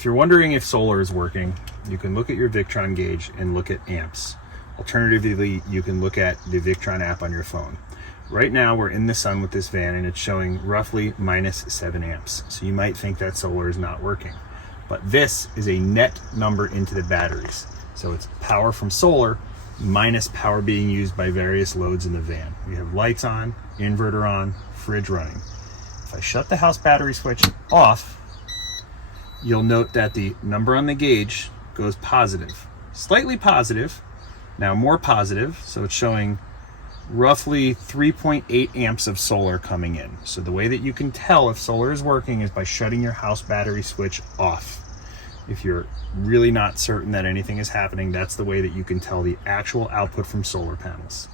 If you're wondering if solar is working, you can look at your Victron gauge and look at amps. Alternatively, you can look at the Victron app on your phone. Right now we're in the sun with this van and it's showing roughly -7 amps. So you might think that solar is not working. But this is a net number into the batteries. So it's power from solar minus power being used by various loads in the van. We have lights on, inverter on, fridge running. If I shut the house battery switch off, you'll note that the number on the gauge goes positive. Slightly positive, now more positive, so it's showing roughly 3.8 amps of solar coming in. So the way that you can tell if solar is working is by shutting your house battery switch off. If you're really not certain that anything is happening, that's the way that you can tell the actual output from solar panels.